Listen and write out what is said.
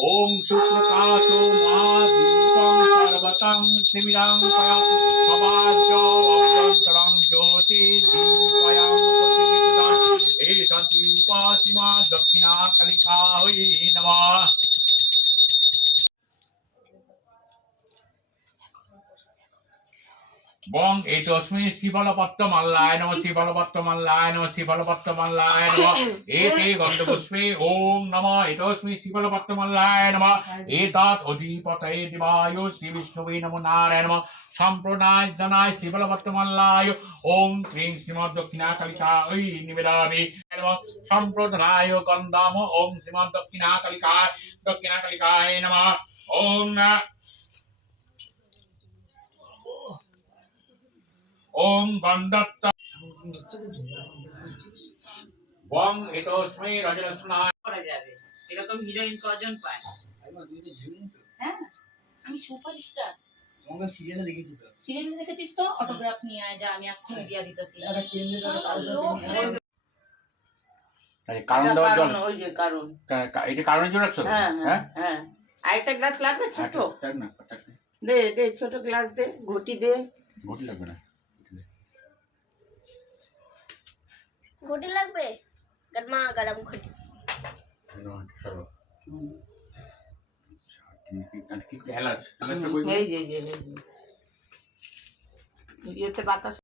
ओम सुप्रकाशो महादीपं सर्वतं शिविरं पयं समाजो अभ्यन्तरं ज्योति दीपयं प्रतिष्ठितं एष दीप सीमा दक्षिणा कलिकायै नमः। বং এতস্মৈ শিবলপত্তমাল্লায় নমঃ শিবলপত্তমাল্লায় নমঃ শিবলপত্তমাল্লায় নমঃ এতে গন্ধপুষ্পে ওম নমঃ এতস্মৈ শিবলপত্তমাল্লায় নমঃ এতৎ অধিপতয়ে দেবায় শ্রী বিষ্ণুবে নমো নারায়ণ নমঃ সম্প্রদায় জনায় শিবলপত্তমাল্লায় ওম ক্রিং শ্রীমৎ দক্ষিণা কালিকাयै নিবেদয়ামি নমঃ সম্প্রদায় গন্ধাম ওম শ্রীমৎ দক্ষিণা কালিকায় নমঃ ওম ওম গন্ধত্ত বং এতস্মৈ রজনস্নায় করা যাবে এরকম হিরোইন কজন পায়? হ্যাঁ আমি সুপারস্টার। আমরা সিরিয়ালে দেখেছি তো। সিরিয়াল দেখেছিস তো? অটোগ্রাফ নিয়ে আয় যা, আমি এক্ষুনি দিয়া দিতেছি। একটা কেন্দ্রে একটা কারণ দেওয়ার জন্য ওই যে কারণ এটা কারণের জন্য রাখছো? হ্যাঁ হ্যাঁ হ্যাঁ। আরেকটা গ্লাস লাগবে ছোট? থাক না, দে দে ছোট গ্লাস দে, ঘটি দে। ঘটি লাগবে না, ঘটি লাগবে গরমা গরম ঘটি। সরো কি এলাচ এই যে ইয়েতে বাতাস